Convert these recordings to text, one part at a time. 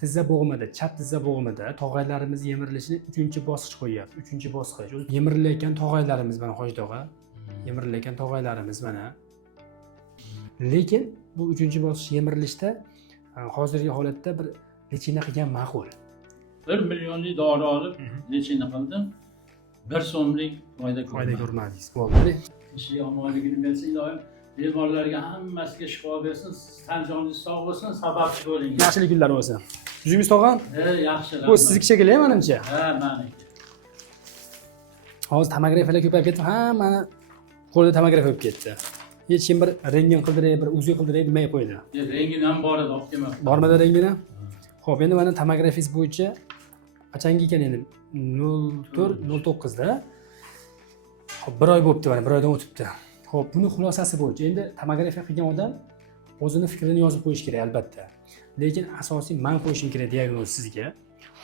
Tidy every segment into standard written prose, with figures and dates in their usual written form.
tizza bo'g'imida, chap tizza bo'g'imida tog'aylarimiz yemirilishini 3-bosqich qo'yyapti. 3-bosqich. Yemirilayotgan tog'aylarimiz mana Hoji tog'a. Yemirilayotgan tog'aylarimiz mana. Lekin bu 3-bosqich yemirilishda hozirgi holatda bir lechina qilgan ma'qul. 1 millionlik dori olib, lechina qildim. 1 so'mlik foyda ko'rmadingiz. Bo'ldi. Ishiga omonligini bersin, iloyim. Bemorlarga hammasiga shifo bersin, tan joningiz sog' bo'lsin, sababchi bo'ling. Yaxshilik kunlar bo'lsin. Yuzingiz tog'am? Yaxshilar. Bu sizniki shekilli, menimcha. Meniki. Hozir tomografiyalar ko'payib ketdi. Hammani qo'lida tomografiya bo'lib ketdi. Hech kim bir rentgen qildiray, bir UZI qildiray demay qo'ydi. Rentgen ham bor edi, olib kelmabdi. Bormadi rentgeni? Xo'p, endi mana tomografiyangiz bo'yicha qachongi ekan endi 04-09 da. Xo'p, 1 oy bo'libdi, mana 1 oydan o'tibdi. Xo'p, buni xulosasi bo'yicha endi tomografiya qilgan odam o'zini fikrini yozib qo'yish kerak albatta. Lekin asosiy men qo'yishim kerak diagnoz sizga.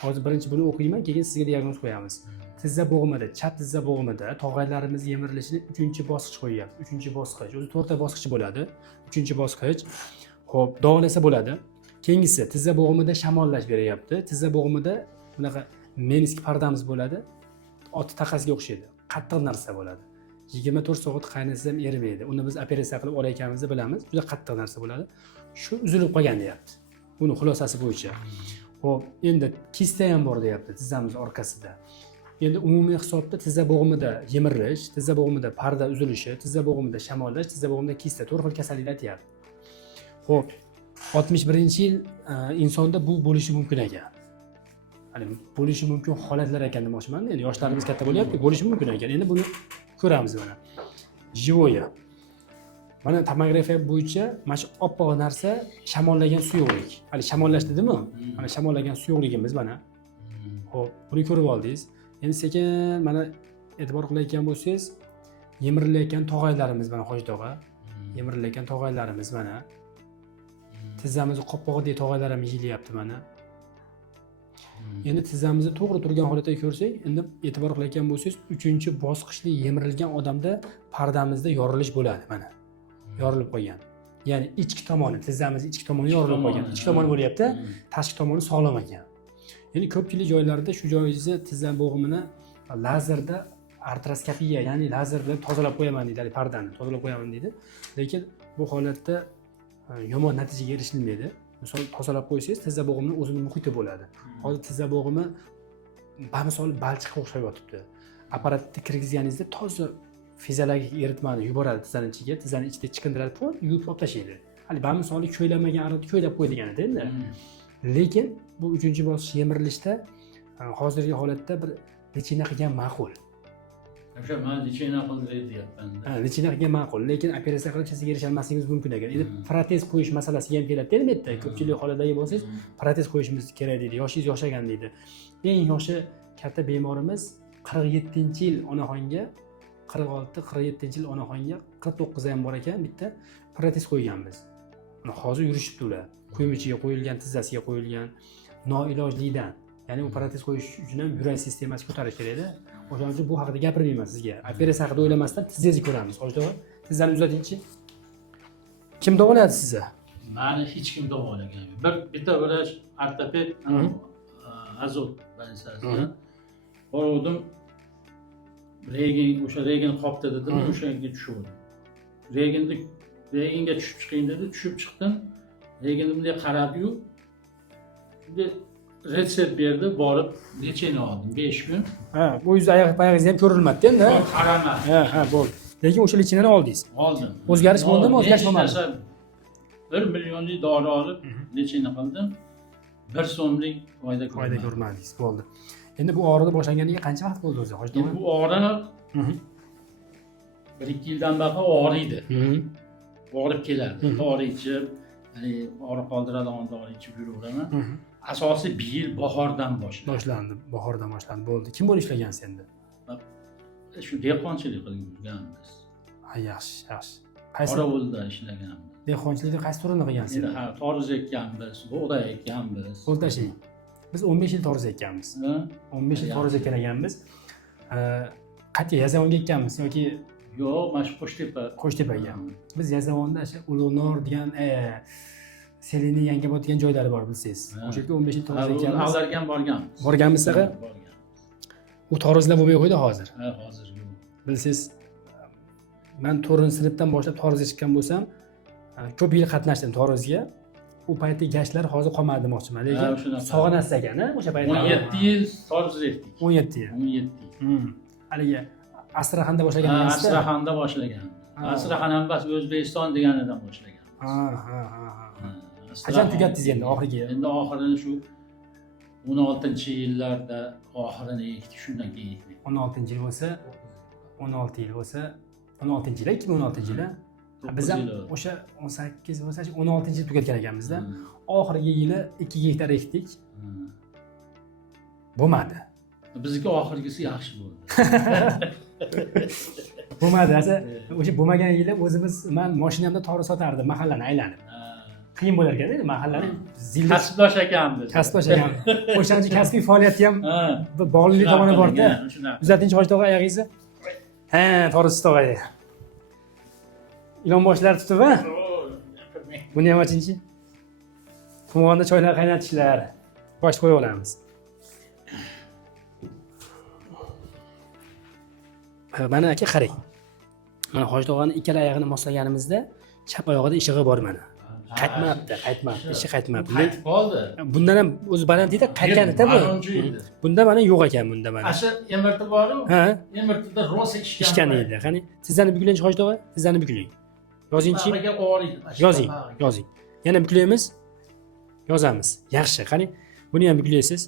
Hozir birinchi buni o'qiyman, keyin sizga diagnoz qo'yamiz. Tizza bo'g'imida, chap tizza bo'g'imida tog'aylarimiz yemirilishini 3-bosqich qo'yyapti. 3-bosqich. O'zi 4 ta bosqich bo'ladi. 3-bosqich. Xo'p, davolasa bo'ladi. Keyingisi tizza bo'g'imida shamollash beryapti. Tizza bo'g'imida bunaqa menisk pardamiz bo'ladi. Ot taqasiga o'xshaydi. Qattiq narsa bo'ladi. 24 soat qaynasa ham erimaydi. Uni biz operatsiya qilib olayotganimizni bilamiz. Juda qattiq narsa bo'ladi. Shu uzilib qolgan deyapti. Buni xulosasi bo'yicha. Xo'p, endi kista ham bor deyapti tizzamiz orqasida. Endi umumiy hisobda tizza bo'g'imida yemirish, tizza bo'g'imida parda uzilishi, tizza bo'g'imida shamollash, tizza bo'g'imida kista 4 xil kasalliklar aytyapti. Xo'p, 61-yil insonda bu bo'lishi mumkin ekan. Hani bo'lishi mumkin holatlar ekan demoqchiman. Endi yoshlarimiz katta bo'lyapti, bo'lishi mumkin ekan. Endi buni ko'ramiz mana. Jivoya. Mana tomografiya bo'yicha mana shu oppoq narsa shamollagan suyuqlik. Hali shamollash dedimi? Mana shamollagan suyuqligimiz mana. Xo'p, buni ko'rib oldingiz. Endi sekin mana e'tibor qilayotgan bo'lsangiz, yemirilayotgan tog'aylarimiz mana Hoji tog'a. Yemirilayotgan tog'aylarimiz mana. Tizzamizni qopqog'idek tog'aylar ham yeyilyapti mana. Endi tizzamizni to'g'ri turgan holatda ko'rsak, endi e'tibor qilayotgan bo'lsangiz, 3-bosqichli yemirilgan odamda pardamizda yorilish bo'ladi mana. Yorilib qolgan. Ya'ni ichki tomoni, tizzamizni ichki tomoni yorilib qolgan. Ichki tomoni bo'lyapti, tashqi tomoni sog'lom ekan. Ya'ni ko'pchilik joylarda shu joyingizni tizza bo'g'imini lazerda artroskopiya, ya'ni lazer bilan tozalab qo'yaman deydi, pardani tozalab qo'yaman deydi. Lekin bu holatda yomon natijaga erishilmaydi. Misol tozalab qo'ysangiz, tizza bo'g'imining o'zining muhiti bo'ladi. Hozir tizza bo'g'imi bamisol balchiqqa o'xshab yotibdi. Apparatni kirgizganingizda toza fiziologik eritmani yuboradi tizzaning ichiga, tizzaning ichida chiqindiradi, yuvib olib tashlaydi. Hali bamisoli ko'ylanmagan ariqni ko'ylab qo'ydigan endi. Lekin bu 3-bosqich yemirilishda hozirgi holatda bir lechina qilgan ma'qul. O'sha men lechina qildiray deyapman. Lechina qilgan ma'qul, lekin operatsiya qilib sizga erisha olmasligingiz mumkin ekan. Endi protez qo'yish masalasiga ham keladi. Endi bu yerda ko'pchilik holatdagi bo'lsangiz, protez qo'yishimiz kerak deydi. Yoshingiz yoshagan deydi. Eng yoshi katta bemorimiz 47-yil onaxonga, 46-47-yil onaxonga, 49 ham bor ekan, bitta protez qo'yganmiz. Hozir yurishibdi ular. Ko'michiga qo'yilgan, tizzasiga qo'yilgan, noilojlikdan. Ya'ni u protez qo'yish uchun ham yurak sistemasi ko'tarish kerak-da. O'shaning uchun bu haqida gapirmayman sizga. Operatsiya haqida o'ylamasdan tizzangizni ko'ramiz. Hoji tizzani uzatingchi. Kim davolayapti sizni? Meni hech kim davolagan. Bitta vrach ortoped Azot больницасida bordim. O'sha regen qopdi dedim, o'shanga tushdim. Regenga tushib chiqing dedi, tushib chiqdim. Regenga bunday qaradi-yu, shunda retsept berdi, borib lechina oldim 5 kun. Bu yuz oyoq-oyog'ingiz ham ko'rilmadi endi. Qarama. Bo'ldi. Lekin o'sha lechinani oldingiz. Oldim. O'zgarish bo'ldimi, o'zgarish bo'lmadi? 1 millionlik dori olib lechina qildim. 1 so'mlik foyda ko'rmadingiz. Bo'ldi. Endi bu og'riq boshlanganiga qancha vaqt bo'ldi o'zi? Hoji bu og'riq 1-2 yildan beri og'riydi. Og'rib keladi. Dori ichib, ya'ni og'riq qoldiradigan dori ichib yuraveraman. Asosiy bir yil bahordan boshlandi. Bahordan boshlandi. Bo'ldi. Kim bo'lib ishlagansiz endi? Shu dehqonchilik qilib yurganmiz. Yaxshi. Qorovulda ishlaganmiz. Dehqonchilikda qaysi turini qilgansiz? Ha, toruz ekkanmiz, bug'doy ekkanmiz. O'ltashing. Biz 15 yil toruz ekkanmiz. 15 yil toruz ekanmiz. Qancha Yazavonga ekkanmiz yoki yo'q, mana shu Qo'shtepaga. Biz Yazavonda o'sha Ulug'nor degan selini yangi botgan joylari bor bilsangiz. O'sha yerga 15 yil to'g'ri avvalgan borgan. Borganmiz saga. U torozlar bo'lmay qo'ydi hozir. Ha, hozir yo'q. Bilsangiz, men 4-sinfdan boshlab torozga chiqqan bo'lsam, ko'p yil qatnashdim torozga. U paytda gashlar hozir qolmadi demoqchiman, lekin sog'inasiz ekan, o'sha paytda. 17 yil torozda ekdik. 17 yil. 17 yil. Haligi Astraxanda boshlaganingizda? Astraxanda boshlagan. Astraxan ham bas O'zbekiston deganidan boshlagan. Qachon tugatdingiz endi oxirgi? Endi oxirini shu 16-yillarda oxirini ekdik, shundan keyin ekdik. 16-yil bo'lsa, 16 yil bo'lsa, 16-yil, 2016-yil. Biz ham o'sha 18 bo'lsa, 16-yil tugatgan ekanmiz-da. Oxirgi yili 2 gektar ekdik. Bo'lmadi. Bizniki oxirgisi yaxshi bo'ldi. Bo'lmadi. O'sha bo'lmagan yili o'zimiz men mashinamda to'g'ri sotardim mahallani aylanib. Qiyin bo'lar ekan-da mahallani zilli kasbdosh ekanmiz. Kasbdosh ekan. O'shancha kasbiy faoliyatga ham bog'liqlik tomoni bor-da. Uzatinchi Hoji tog'a oyog'ingizni. Ha, to'g'ri tog'ay. Ilon boshlari tutib, ha? Buni ham achinchi. Qumg'onda choylar qaynatishlar. Bosh qo'yib olamiz. Mana aka qarang. Mana Hoji tog'ani ikkala oyog'ini moslaganimizda chap oyog'ida ishig'i bor mana. Qaytmabdi, ishi qaytmabdi. Qaytib qoldi. Bundan ham o'zi balandlikda qaytganida bu. Bunda mana yo'q ekan bunda mana. Asha emirti bormi? Ha. Emirtida rosa ishgan edi. Qani, tizzani buklang Hoji tog'a, tizzani buklang. Yozingchi. Yozing. Yana buklaymiz. Yozamiz. Yaxshi. Qani, buni ham buklaysiz.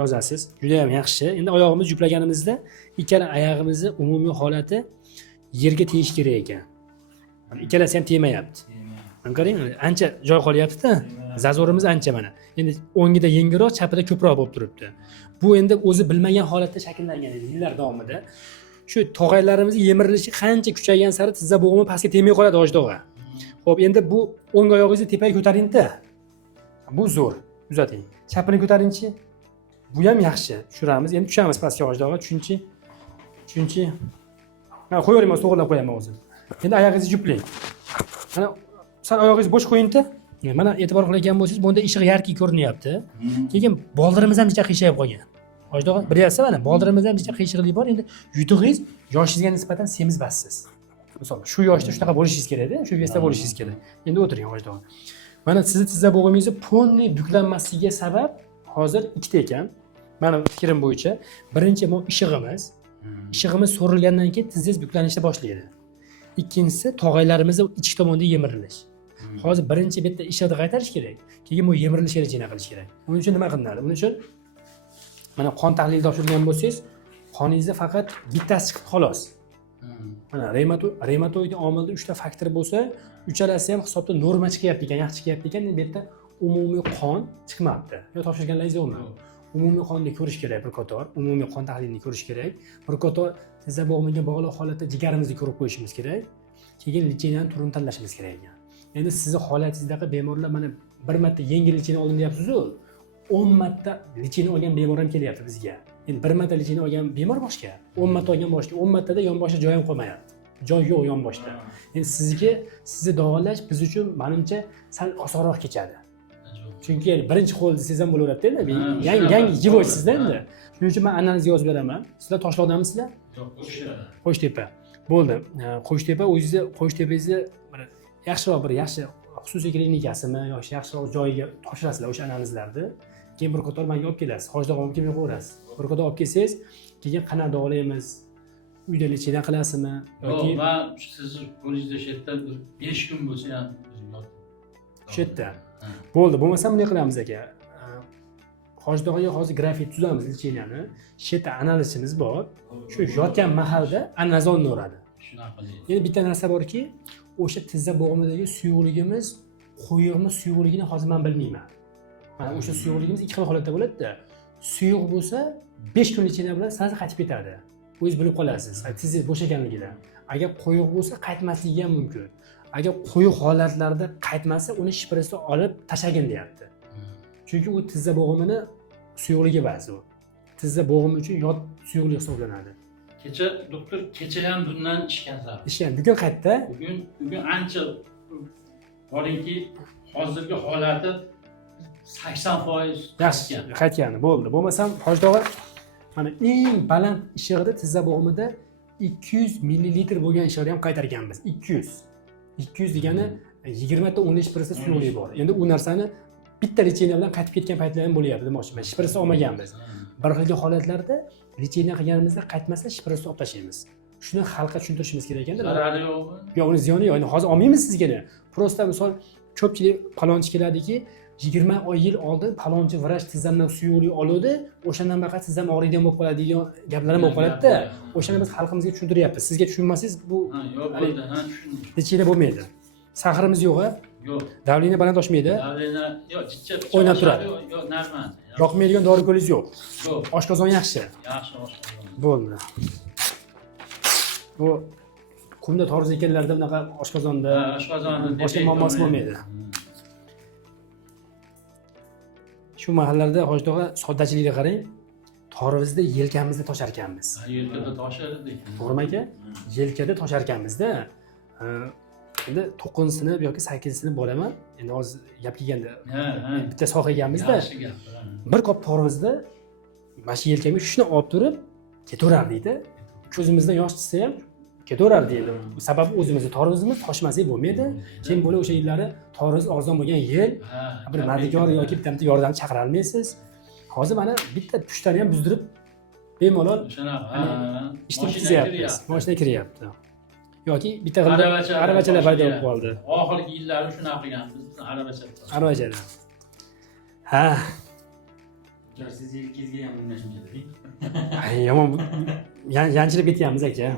Yozasiz. Juda ham yaxshi. Endi oyog'imizni juplaganimizda ikkala oyog'imizni umumiy holati yerga tegish kerak ekan. Ikkalasi ham tegmayapti. Qarang, ancha joy qolyapti-da. Zazorimiz ancha mana. Endi o'ngida yengilroq, chapida ko'proq bo'lib turibdi. Bu endi o'zi bilmagan holatda shakllangan edi yillar davomida. Shu tog'aylarimiz yemirilishi qancha kuchaygan sari tizza bo'g'imi pastga tegmay qoladi Hoji tog'a. Xo'p, endi bu o'ng oyog'ingizni tepaga ko'taring-da. Bu zo'r. Uzating. Chapini ko'taring-chi. Bu ham yaxshi. Tushiramiz. Endi tushamiz pastga Hoji tog'a. Tushunchi. Ha, qo'yavering, men to'g'rilab qo'yaman o'zim. Endi oyog'ingizni juplang. Mana sal oyog'ingizni bo'sh qo'ying-da. Mana e'tibor qilgan bo'lsangiz, bunda ishiq yarki ko'rinyapti. Keyin boldirimiz ham jicha qiyshayib qolgan. Hoji tog'a, bilyapsiz mana, boldirimiz ham jicha qiyshiqlik bor. Endi yutug'ingiz yoshingizga nisbatan semiz bassiz. Misol, shu yoshda shunaqa bo'lishingiz kerak-da, shu vesda bo'lishingiz kerak. Endi o'tiring Hoji tog'a. Mana sizni tizza bo'g'ingizni ponni buklanmasligiga sabab hozir ikkita ekan. Meni fikrim bo'yicha, birinchi bu ishig'imiz. Ishig'imiz so'rilgandan keyin tizzingiz buklanishni boshlaydi. Ikkinchisi tog'aylarimizning ichki tomonda yemirilish. Hozir birinchi bitta ishig'ni qaytarish kerak. Keyin bu yemirilishga rejina qilish kerak. Buning uchun nima qilinadi? Buning uchun mana qon tahlili topshirgan bo'lsangiz, qoningizda faqat bittasi chiqib xolos. Mana reumatoid omilda 3 ta faktor bo'lsa, uchalasi ham hisobda norma chiqyapti ekan, yaxshi chiqyapti ekan, bu yerda umumiy qon chiqmabdi. Yo topshirganlaringiz yo'qmi? Umumiy qonni ko'rish kerak bir qator, umumiy qon tahlilini ko'rish kerak. Bir qator tizza bo'g'imiga bog'liq holatda jigarimizni ko'rib qo'yishimiz kerak. Keyin licheniyaning turini tanlashimiz kerak ekan. Endi sizni holatingizdaqa bemorlar mana bir marta yengil licheniya oldim deyapsiz-ku, 10 marta licheniya olgan bemor ham kelyapti bizga. Endi bir marta licheniya olgan bemor boshqa, 10 marta olgan boshqa, 10 martada yonboshda joy ham qolmayapti. Joy yo'q yonboshda. Endi sizni davolash biz uchun menimcha sal osonroq kechadi. Chunki birinchi qo'l desangiz ham bo'laveradi endi. Yangi jivoysizda endi. Shuning uchun men analiz yozib beraman. Sizlar Toshloqdamisizlar? Yo'q, Qo'shtepa. Bo'ldi. Qo'shtepa o'zingizni Qo'shtepangizni yaxshiroq bir yaxshi xususiy klinikasimi yoki yaxshiroq joyiga topshirasizlar o'sha analizlarni. Keyin bir qator menga olib kelasiz. Hoji tog'a olib kelmay qo'yasiz. Bir qator olib kelsangiz, keyin qanaqa davolaymiz? Uyda lecheniya qilasizmi yoki men siz qo'lingizda shu yerda 5 kun bo'lsa ham shu yerda. Bo'ldi, bo'lmasa bunday qilamiz aka. Hoji tog'aga hozir grafik tuzamiz lecheniyani. Shu yerda analizimiz bor. Shu yotgan mahalda analiz olinaveradi. Shunaqa qiling. Endi bitta narsa borki, o'sha tizza bo'g'imidagi suyuqligimiz, qo'yig'mi suyuqligini hozir men bilmayman. Mana o'sha suyuqligimiz ikki xil holatda bo'ladi-da. Suyuq bo'lsa 5 kun lecheniya bilan sal qaytib ketadi. O'zingiz bilib qolasiz, tizzingiz bo'sh ekanligida. Agar qo'yiq bo'lsa qaytmasligi ham mumkin. Agar qo'yiq holatlarda qaytmasa, uni shprisni olib tashagin deyapti. Chunki u tizza bo'g'imini suyuqligi bas u. Tizza bo'g'imi uchun yot suyuqlik hisoblanadi. Kecha doktor kecha ham bundan ishgan zar. Ishgan. Bugun qaytdi? Bugun ancha boringki hozirgi holati 80% yaxshi qaytgani bo'ldi. Bo'lmasam Hoji tog'a mana eng baland ishig'ida tizza bo'g'imida 200 millilitr bo'lgan ishig'ini ham qaytarganmiz. 200 degani 20 ta 15% suyuqlik bor. Endi u narsani bitta lecheniya bilan qaytib ketgan paytlar ham bo'lyapti demoqchiman. Shpress olmaganmiz. Bir xil holatlarda lecheniya qilganimizda qaytmasa shpress olib tashlaymiz. Shuni xalqqa tushuntirishimiz kerak ekanda. Zarari yo'qmi? Yo'q, uni ziyoni yo'q. Endi hozir olmaymiz sizga. Prosta misol ko'pchilik palonchi keladiki, 20 yil oldin palonchi vrach tizzamdan suyuqlik oluvdi, o'shandan faqat tizzam og'riydigan bo'lib qoladi degan gaplar ham bo'lib qoladi-da. O'shani biz xalqimizga tushuntiryapmiz. Sizga tushunmasangiz bu yo'q bo'ldi, tushundim. lecheniya bo'lmaydi. Sahrimiz yo'q-a? Yo'q. Davleniya baland oshmaydi. Davleniya yo'q, jichcha O'ynab turadi. Yo'q, normal. Yoqmaydigan dori-ko'lingiz yo'q. Yo'q. Oshqozon yaxshi. Yaxshi oshqozon. Bo'ldi. Bu kunda torz ekanlarda bunaqa oshqozonda boshqa muammosi bo'lmaydi. Shu mahallarda Hoji tog'a soddachilikga qarang, torvizda yelkamizda toshar ekanmiz. Yelkada toshardik. To'g'rimi aka? Yelkada toshar ekanmiz-da. Endi 9-sinib yoki 8-sinib bo'laman. Endi hozir gap kelganda bitta soha ekanmiz-da. Yaxshi gap. Bir qop torvizda mana shu yelkamga shuni olib turib ketaverardik-da. Ko'zimizdan yosh chiqsa ham ketaverardik endi. Sababi o'zimizni torvizimiz toshmasak bo'lmaydi. Keyin bo'la o'sha yillari torviz arzon bo'lgan yil, bir mardikor yoki bitta yordamchi chaqira olmaysiz. Hozir mana bitta pushtani ham buzdirib bemalol shunaqa ishni bitkazyapmiz. Mashina kiryapti. Yoki bitta aravachalar paydo bo'lib qoldi. Oxirgi yillari shunaqa qilganmiz, biz aravachalar. Ha. Siz yelkangizga ham o'rnashmaydi. Yomon yanchilib ketyapmiz aka.